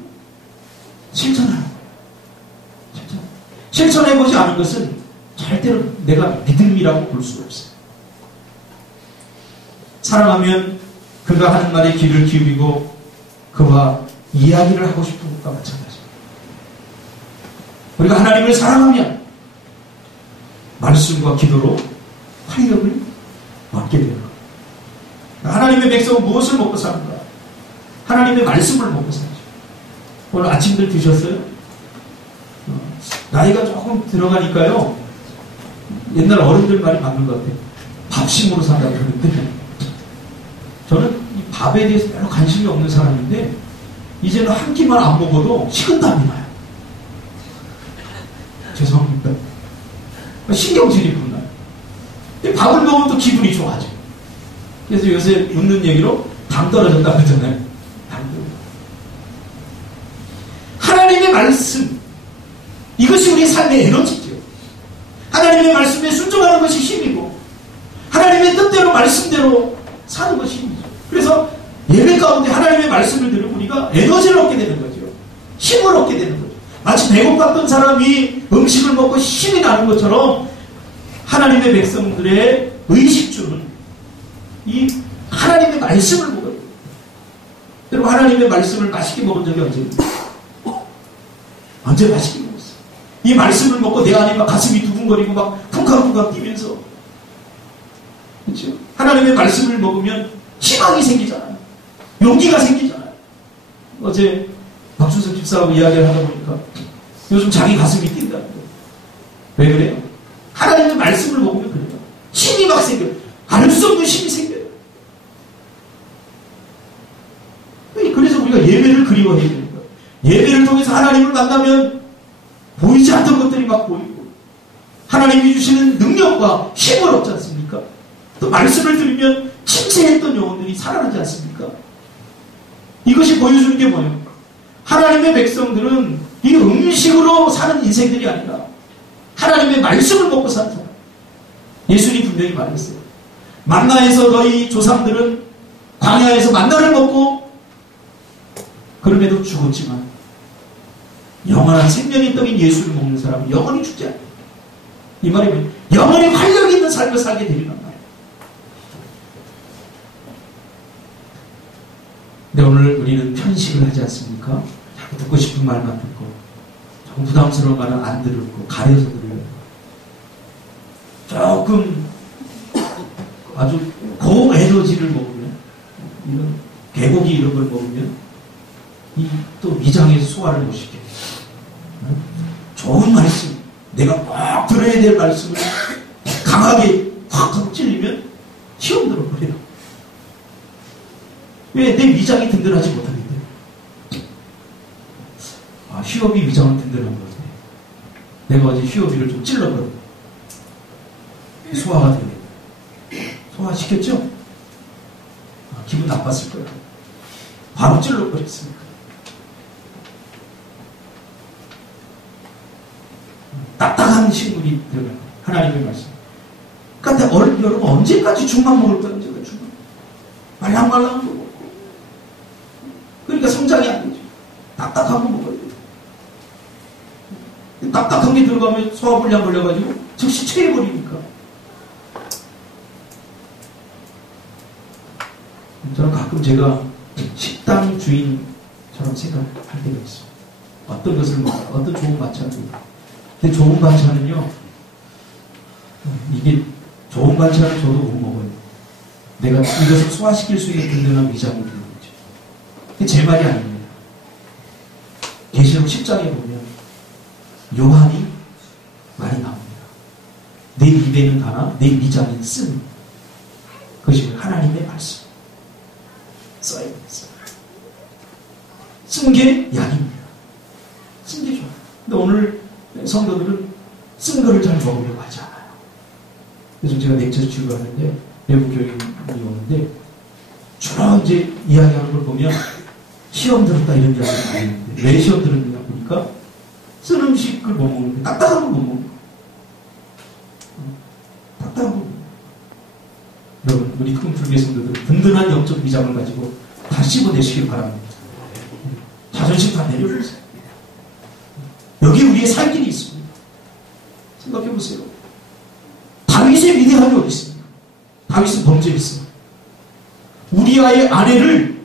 실천하는 거예요. 실천해보지 않은 것은 절대로 내가 믿음이라고 볼 수 없어요. 사랑하면 그가 하는 말에 귀를 기울이고 그와 이야기를 하고 싶은 것과 마찬가지입니다. 우리가 하나님을 사랑하면 말씀과 기도로 활력을 얻게 되는 겁니다. 하나님의 백성은 무엇을 먹고 사는가? 하나님의 말씀을 먹고 살죠. 오늘 아침들 드셨어요? 나이가 조금 들어가니까요, 옛날 어른들 말이 맞는 것 같아요. 밥심으로 산다고 그러는데, 저는 이 밥에 대해서 별로 관심이 없는 사람인데, 이제는 한 끼만 안 먹어도 식은땀이 나요. 죄송합니다. 신경질이 붙나요. 밥을 먹으면 또 기분이 좋아져. 그래서 요새 웃는 얘기로 당 떨어졌다 그러잖아요. 하나님의 말씀, 이것이 우리의 삶의 에너지죠. 하나님의 말씀에 순종하는 것이 힘이고 하나님의 뜻대로 말씀대로 사는 것이 힘이죠. 그래서 예배 가운데 하나님의 말씀을 들으면 우리가 에너지를 얻게 되는 거죠. 힘을 얻게 되는 거죠. 마치 배고팠던 사람이 음식을 먹고 힘이 나는 것처럼 하나님의 백성들의 의식주는 이 하나님의 말씀을 먹어요. 여러분, 하나님의 말씀을 맛있게 먹은 적이 언제입니까? 언제 맛있게 먹었어요? 이 말씀을 먹고 내 안에 막 가슴이 두근거리고 막 쿵쾅쿵쾅 뛰면서, 그렇죠? 하나님의 말씀을 먹으면 희망이 생기잖아요. 용기가 생기잖아요. 어제 박준석 집사하고 이야기를 하다 보니까 요즘 자기 가슴이 뛴다는 거예요. 왜 그래요? 하나님의 말씀을 먹으면 그래요. 힘이 막 생겨요. 알 수 없는 힘이 생겨요. 그래서 우리가 예배를 그리워해야 됩니다. 예배를 통해서 하나님을 만나면 보이지 않던 것들이 막 보이고 하나님이 주시는 능력과 힘을 얻지 않습니까? 또 말씀을 들으면 침체했던 영혼들이 살아나지 않습니까? 이것이 보여주는 게 뭐예요? 하나님의 백성들은 이 음식으로 사는 인생들이 아니라 하나님의 말씀을 먹고 사는 사람. 예수님이 분명히 말했어요. 만나에서 너희 조상들은 광야에서 만나를 먹고 그럼에도 죽었지만 영원한 생명의 떡인 예수를 먹는 사람은 영원히 죽지 않아요. 이 말이 뭐예요? 영원히 활력 있는 삶을 살게 되리란 말이에요. 근데 오늘 우리는 편식을 하지 않습니까? 자꾸 듣고 싶은 말만 듣고 조금 부담스러운 말은 안 들고 가려서 들어요. 조금 아주 고에너지를 먹으면, 이런 개고기 이런 걸 먹으면 또 위장에서 소화를 못 시켜요. 좋은 말씀, 내가 꼭 들어야 될 말씀을 강하게 확 하고 찔리면 시험 들어버려요. 왜? 내 위장이 든든하지 못하는데. 휴업이 위장은 든든한 거지. 내가 어제 휴업이를 좀 찔렀거든. 소화가 되네. 소화시켰죠? 기분 나빴을 거예요. 바로 찔러버렸으니까. 딱딱한 식물이 들어가요. 하나님의 말씀. 그러니까 여러분 언제까지 죽만 먹을 거예요? 제가 죽만. 말랑말랑한 거 먹고. 그러니까 성장이 안 되죠. 딱딱한 거 먹어야 돼요. 딱딱한 게 들어가면 소화불량 걸려가지고 즉시 체해버리니까. 저는 가끔 제가 식당 주인처럼 생각할 때가 있어요. 어떤 것을 먹어, 어떤 좋은 반찬을 먹어. 근데 좋은 반찬은요, 이게 좋은 반찬을 저도 못 먹어요. 내가 이것을 소화시킬 수 있는 든든한 위장을 두는 거죠. 그게 제 말이 아닙니다. 계시록 10장에 보면 요한이 말이 나옵니다. 내 입에는 가나 내 위장에는 쓴, 그것이 하나님의 말씀. 써있어요. 쓴 게 약입니다. 쓴 게 좋아요. 근데 오늘 성도들은 쓴 거를 잘 먹으려고 하지 않아요. 요즘 제가 렉처 치료하는데 외부 교인이 오는데 쭉 여러 이제 이야기하는 걸 보면 시험 들었다 이런 이야기가 많이 있는데 왜 시험 들었느냐 보니까 쓴 음식을 못 먹는 거, 딱딱한 걸 못 먹는 거. 딱딱한 거 못 먹는 거. 여러분, 우리 큰불교의 성도들 든든한 영적 위장을 가지고 다 씹어내시길 바랍니다. 자존심 다 내려주세요. 여기 우리의 살 길이 있습니다. 생각해보세요. 다윗의 위대함이 어디 있습니까? 다윗은 범죄했어요. 우리아의 아내를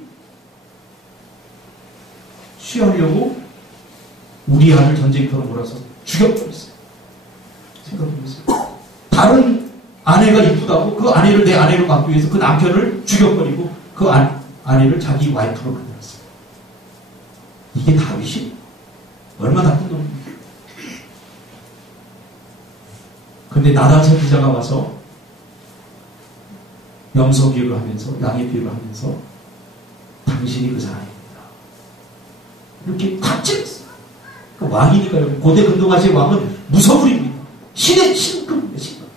취하려고 우리아를 전쟁터로 몰아서 죽여버렸어요. 생각해보세요. 다른 아내가 이쁘다고 그 아내를 내 아내로 갖기 위해서 그 남편을 죽여버리고 그 아내를 자기 와이프로 만들었어요. 이게 다윗이 얼마나 나쁜 놈입니까? 근데 나단 선지자가 와서 염소 비유를 하면서 양의 비유를 하면서 당신이 그 사람입니다. 이렇게 탁 찔렀어요. 그 왕이니까요. 고대 근동아시의 왕은 무서불입니다. 신의 신급입니다. 신급.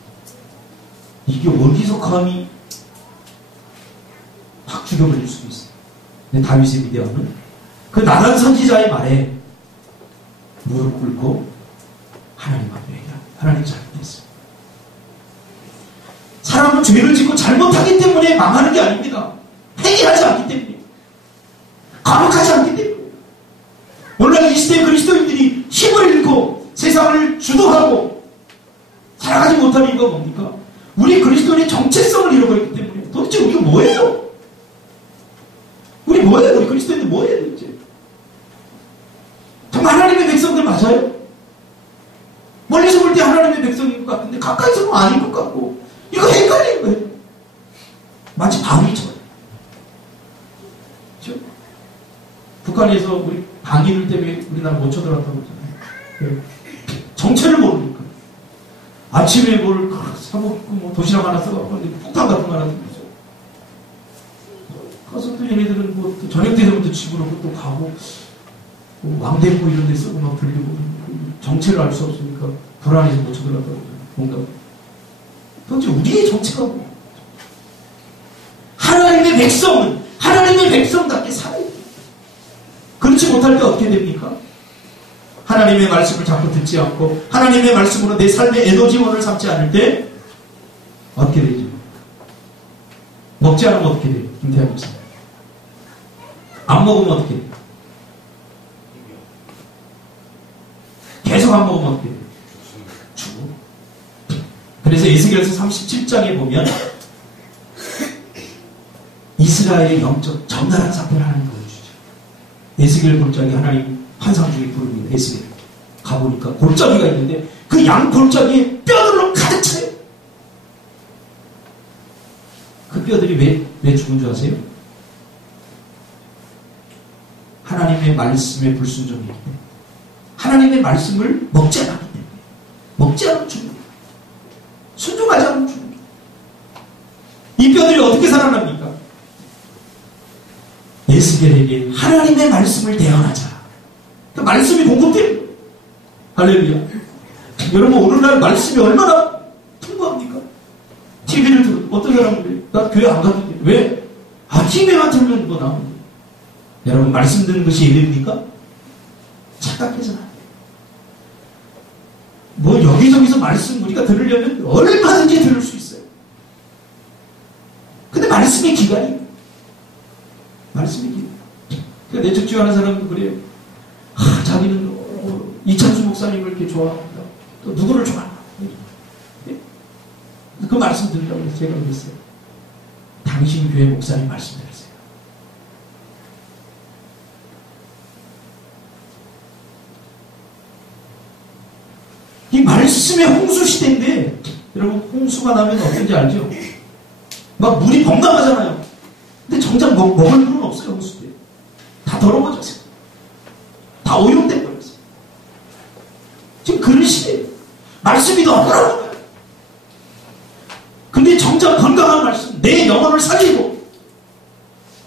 이게 어디서 감히 확 죽여버릴 수 있어요. 근데 다윗의 위대함은 그 나단 선지자의 말에 무릎 꿇고 하나님 앞에 하나님 잘못했어요. 사람은 죄를 짓고 잘못하기 때문에 망하는 게 아닙니다. 회개하지 않기 때문에, 거룩하지 않기 때문에. 오늘날 이 시대의 그리스도인들이 힘을 잃고 세상을 주도하고 살아가지 못하는 이유가 뭡니까? 우리 그리스도인의 정체성을 잃어버렸기 때문에. 도대체 우리가 뭐예요? 우리 뭐예요? 우리 그리스도인들 뭐예요? 도대체? 정말 하나님의 백성들 맞아요? 멀리서 볼 때 하나님의 백성인 것 같은데 가까이서 보면 아닌 것 같고 이거 헷갈리는 거예요. 마치 바위처럼. 그렇죠? 북한에서 우리 방위들 때문에 우리나라 못 쳐들어왔다고 그러잖아요. 정체를 모르니까. 아침에 뭘 사먹고 뭐 도시락 하나 써갖고 폭탄 같은 거 하나 들죠. 가서 또 얘네들은 뭐 저녁 되면부터 집으로 또 가고 뭐 왕대포 이런 데 쓰고 막 들리고 정체를 알 수 없으니까 불안해서 못 쳐들어왔다고 그러잖아요. 뭔가. 도대체 우리의 정체가 뭐야? 하나님의 백성은 하나님의 백성답게 살아야 돼요. 그렇지 못할 때 어떻게 됩니까? 하나님의 말씀을 자꾸 듣지 않고 하나님의 말씀으로 내 삶의 에너지원을 삼지 않을 때 어떻게 되죠? 먹지 않으면 어떻게 돼요? 김태환 목사. 안 먹으면 어떻게 돼요? 계속 안 먹으면 어떻게 돼요? 죽어. 그래서 에스겔서 37장에 보면 이스라엘의 영적 적나라한 상태를 하나님 보여주죠. 에스겔 골짜기 하나님 환상 중에 부릅니다. 에스겔 가보니까 골짜기가 있는데 그 양 골짜기에 뼈들로 가득 차요. 그 뼈들이 왜 죽은 줄 아세요? 하나님의 말씀에 불순종이기 때문에, 하나님의 말씀을 먹지 않았기 때문에. 먹지 않으면 죽습니다. 순종하지 않으면 죽습니다. 이 뼈들이 어떻게 살아납니까? 에스겔에게 하나님의 말씀을 대언하자. 그 말씀이 공급돼요. 할렐루야. 여러분, 오늘날 말씀이 얼마나 풍부합니까? TV를 들어. 어떤 사람은 그래요. 나 교회 안 가는데. 왜? TV만 들으면 뭐 나오는데. 여러분, 말씀 듣는 것이 예배입니까? 착각해서는 안 돼요. 뭐 여기저기서 말씀 우리가 들으려면 얼마든지 들을 수 있어요. 근데 말씀의 기간이에요. 말씀의 기간. 그러니까 내 적지어 하는 사람도 그래요. 자기는 이창수 목사님을 이렇게 좋아합니다. 또 누구를 좋아하나. 그 말씀 들으라고 해서 제가 그랬어요. 당신 교회 목사님 말씀 들으세요. 이 말씀의 홍수 시대인데, 여러분, 홍수가 나면 어떤지 알죠? 막 물이 범람하잖아요. 근데 정작 먹을 물은 없어요, 홍수 때. 다 더러워졌어요. 다 오염돼 버렸어요. 지금 그런 시대예요. 말씀이 너무나 많아요. 근데 정작 건강한 말씀, 내 영혼을 살리고,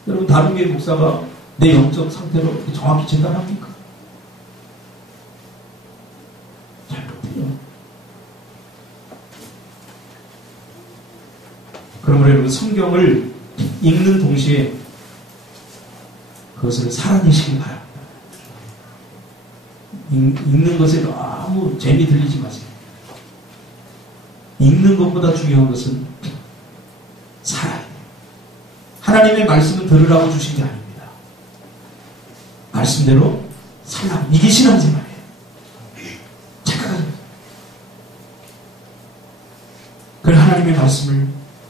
여러분, 다른 교회 목사가 내 영적 상태로 정확히 진단합니까? 잘 못해요. 그러므로 여러분, 성경을 읽는 동시에 그것을 살아내시기 바랍니다. 읽는 것에 아무 재미 들리지 마세요. 읽는 것보다 중요한 것은 살아야 돼요. 하나님의 말씀을 들으라고 주신 게 아닙니다. 말씀대로 살라. 이게 신앙생활이에요. 착각하지 마세요. 그 하나님의 말씀을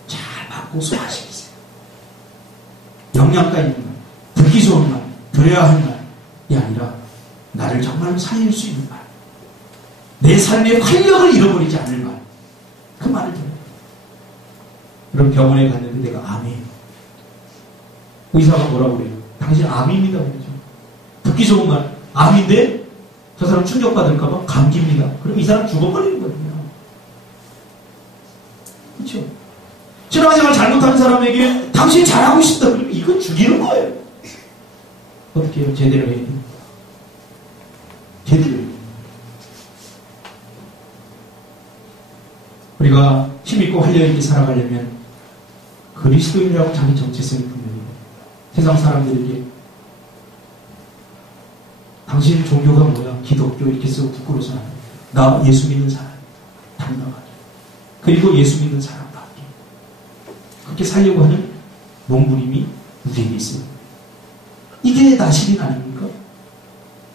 잘 받고 소화시키세요. 영양가 있는 말, 듣기 좋은 말, 들어야 할 말이 아니라 나를 정말 살릴 수 있는 말, 내 삶의 활력을 잃어버리지 않을 말, 그 말을 들어요. 그럼 병원에 갔는데 내가 암이에요. 의사가 뭐라고 그래요? 당신 암입니다. 그러죠. 듣기 좋은 말, 암인데 저 사람 충격받을까봐 감기입니다. 그럼 이 사람 죽어버리는 거거든요. 그렇죠? 신앙생활 잘못하는 사람에게 당신이 잘하고 있습니다. 그러면 이건 죽이는 거예요. 어떻게 해요? 제대로 해야 돼요. 제대로 해야 돼요. 우리가 힘있고 활력있게 살아가려면 그리스도인이라고 자기 정체성이 분명히 세상 사람들에게 당신 종교가 뭐야? 기독교 이렇게 쓰고 부끄러워서 안 돼. 나 예수 믿는 사람 당당하게. 그리고 예수 믿는 사람답게. 그렇게 살려고 하는 몸부림이 우리에게 있어요. 이게 나시린 아닙니까?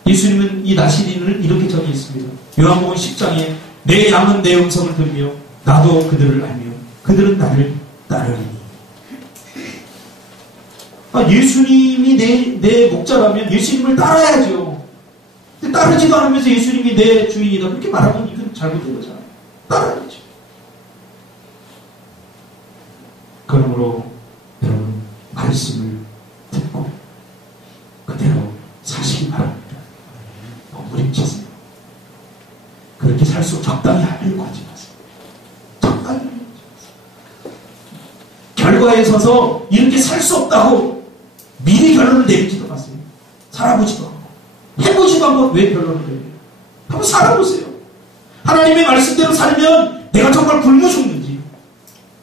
예수님은 이 나시린을 이렇게 정의했습니다. 요한복음 10장에 내 양은 내 음성을 들으며 나도 그들을 알며 그들은 나를 따르리니. 예수님이 내 목자라면 예수님을 따라야죠. 근데 따르지도 않으면서 예수님이 내 주인이다 그렇게 말하면 이건 잘못된 거잖아요. 따라야죠. 그러므로 여러분 말씀을 듣고 그대로 사시기 바랍니다. 무림치세요. 그렇게 살수록 적당히 하려고 하지 마세요. 적당히 하려고 하지 마세요. 결과에 서서 이렇게 살 수 없다고 미리 결론을 내리지도 마세요. 살아보지도 않고 해보지도 않고 왜 결론을 내려요? 한번 살아보세요. 하나님의 말씀대로 살면 내가 정말 굶어 죽는지,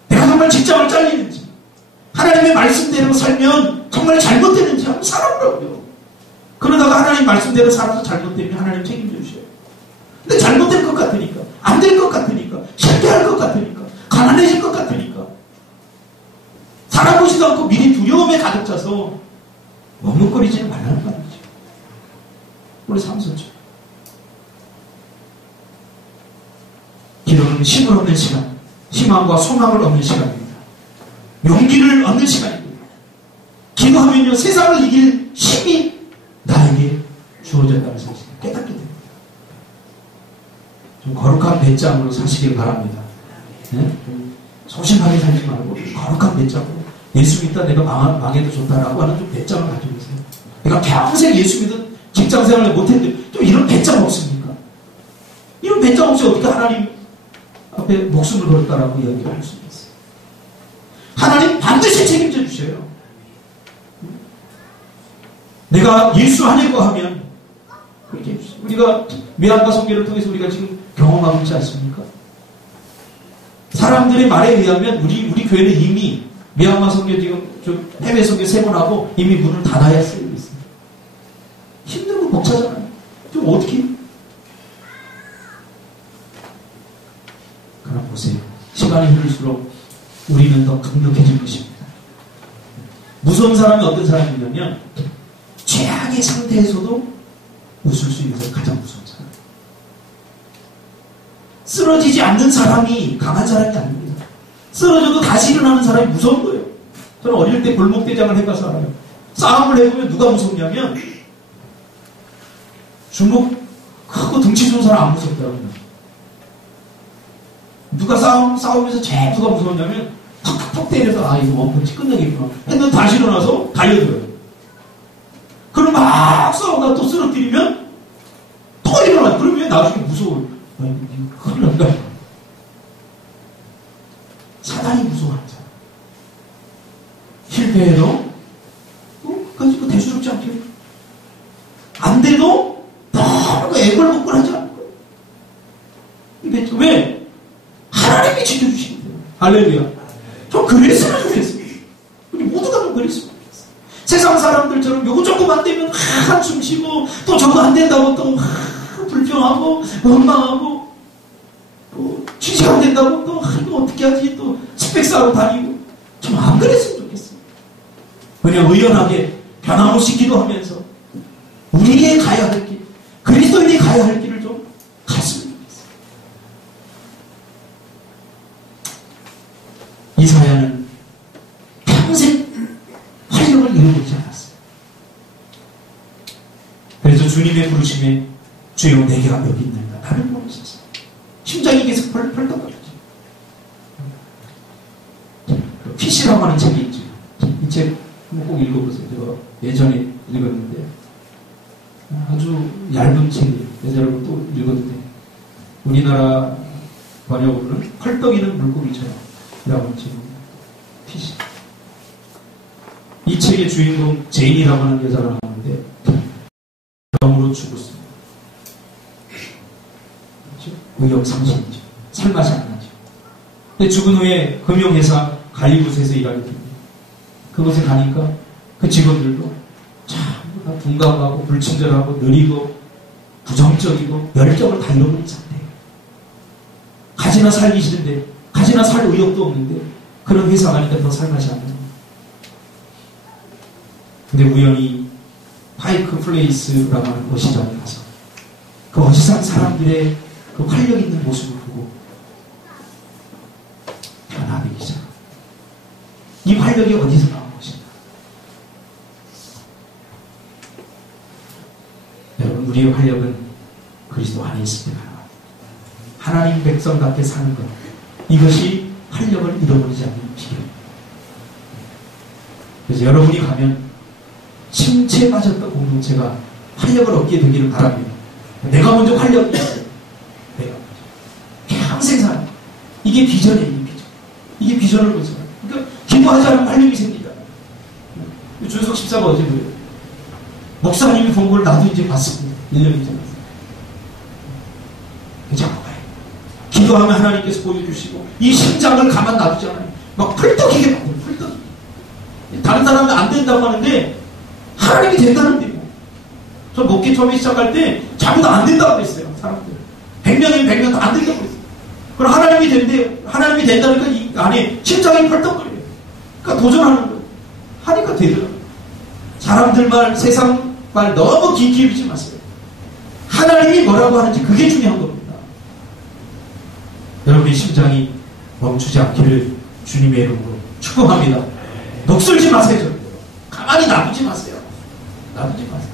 내가 정말 직장을 잘리는지, 하나님의 말씀대로 살면 정말 잘못되는지 한번 살아보라고요. 그러다가 하나님 말씀대로 살아서 잘못되면 하나님 책임져 주셔요. 근데 잘못될 것 같으니까, 안 될 것 같으니까, 실패할 것 같으니까, 가난해질 것 같으니까 살아보지도 않고 미리 두려움에 가득 차서 머뭇거리지는 말라는 말이죠. 우리 삼손죠. 기도는 힘을 얻는 시간, 희망과 소망을 얻는 시간입니다. 용기를 얻는 시간입니다. 기도하면요 세상을 이길 힘이 나에게 주어졌다는 사실을 깨닫게 됩니다. 좀 거룩한 배짱으로 사시길 바랍니다. 네? 소심하게 살지 말고 거룩한 배짱으로 예수 믿다 내가 망해도 좋다라고 하는 좀 배짱을 가지고 계세요. 내가 평생 예수 믿은 직장생활을 못했는데 좀 이런 배짱 없습니까? 이런 배짱 없이 어떻게 하나님 앞에 목숨을 걸었다라고 이야기를 할 수 있어요. 하나님 반드시 책임져 주셔요. 내가 예수 하려고 하면 그렇게 해주세요. 우리가 미안과 성계를 통해서 우리가 지금 경험하고 있지 않습니까? 사람들의 말에 의하면 우리 교회는 이미 미얀마 선교 지금 좀 해외 선교 3번 하고 이미 문을 닫아야 쓰고 있습니다. 힘들고 벅차잖아요. 좀 어떻게? 그럼 보세요. 시간이 흐를수록 우리는 더 강력해질 것입니다. 무서운 사람이 어떤 사람이냐면 최악의 상태에서도 웃을 수 있는 사람이 가장 무서운 사람. 쓰러지지 않는 사람이 강한 사람이 아닙니다. 쓰러져도 다시 일어나는 사람이 무서운 거예요. 저는 어릴 때 골목대장을 해봐서 알아요. 싸움을 해보면 누가 무섭냐면 주먹 크고 등치 좋은 사람 안 무섭더라고요. 누가 싸우면서 제일 누가 무서웠냐면 턱턱턱 때려서 이거 원펀치 끝내겠구나 했는데 다시 일어나서 달려들어요. 그럼 막 싸우다가 또 쓰러뜨리면 또 일어나요. 그러면 나중에 무서워요. 이거 큰일 난다. 사단이 무서워하는 사람. 실패해도 끝까지 대수롭지 않게 안 돼도 너무 애걸복걸 하지 않을 거예요. 왜? 하나님이 지켜주시기 때문에. 할렐루야. 저 그랬으면 좋겠어요. 우리 모두가 좀 그랬으면 좋겠어요. 세상 세상 사람들처럼 요거 조금 안 되면 한숨 쉬고 또 저거 안 된다고 또 불평하고 원망하고 또 취직 안 된다고 또 이거 어떻게 하지 또 스펙 쌓으러 다니고 좀 안 그랬으면 좋겠어요. 그냥 의연하게 변함없이 기도하면서 우리의 가야 할 길, 그리스도인이 가야 할 길을 좀 갔으면 좋겠어요. 이사야는 평생 활력을 잃어보지 않았어요. 그래서 주님의 부르심에 주여 내가 여기 있는가 나를 모르셨어요. 심장이 계속 펄떡거리죠. 피시라고 하는 책이 있죠. 이 책 한번 꼭 읽어보세요. 제가 예전에 읽었는데 아주 얇은 책이에요. 여러분 또 읽어도 돼요. 우리나라 번역으로는 펄떡이는 물고기처럼 이라고 하는 책입니다. 피시. 이 책의 주인공 제인이라고 하는 여자가 나오는데 병으로 죽었습니다. 그렇죠? 의욕상실이죠. 살맛이 안 나죠. 근데 죽은 후에 금융회사 갈리굿에서 일하게 됩니다. 그곳에 가니까 그 직원들도 전부 다 둔감하고 불친절하고 느리고 부정적이고 열정을 다 잃어버린 상태예요. 가지나 살기 싫은데 가지나 살 의욕도 없는데 그런 회사 가니까 더 살맛이 안 나요. 근데 우연히 파이크 플레이스라고 하는 어시장에 가서 그 어시장 사람들의 그 활력 있는 모습을 보고 변화되기 시작합니다. 이 활력이 어디서 나온 것인가? 여러분, 우리의 활력은 그리스도 안에 있을 때 가능합니다. 하나님 백성답게 사는 것, 이것이 활력을 잃어버리지 않는 비결입니다. 그래서 여러분이 가면 침체에 빠졌던 공동체가 활력을 얻게 되기를 바랍니다. 내가 먼저 활력이 있어요. 내가 먼저. 평생 사는. 이게 비전이에요, 비전. 이게 비전을 보죠. 그러니까 기도하지 않으면 활력이 생기다. 준석 집사가 어제 그래요. 목사님이 본 걸 나도 이제 봤습니다. 1년이 전에. 자꾸 가요. 기도하면 하나님께서 보여주시고 이 심장을 가만 놔두지 않아요. 막 펄떡이게 만들어요. 펄떡이게. 다른 사람은 안 된다고 하는데 하나님이 된다는데 뭐. 저 목회 처음에 시작할 때 자꾸 안 된다고 했어요. 사람들. 100명이면 100명 다 안 된다고 했어요. 그럼 하나님이 된대요. 하나님이 된다니까 이 안에 심장이 펄떡거려요. 그러니까 도전하는 거예요. 하니까 되더라고요. 사람들 말, 세상 말 너무 깊이 비지 마세요. 하나님이 뭐라고 하는지 그게 중요한 겁니다. 여러분의 심장이 멈추지 않기를 주님의 이름으로 축복합니다. 녹슬지 마세요. 가만히 놔두지 마세요. 놔두지 마세요.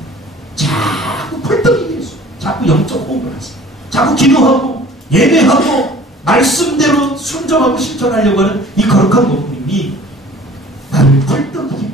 자꾸 펄떡이게 해서 자꾸 영적 호흡을 하세요. 자꾸 기도하고 예배하고 말씀대로 순종하고 실천하려고 하는 이 거룩한 목님이 나를 펄떡이게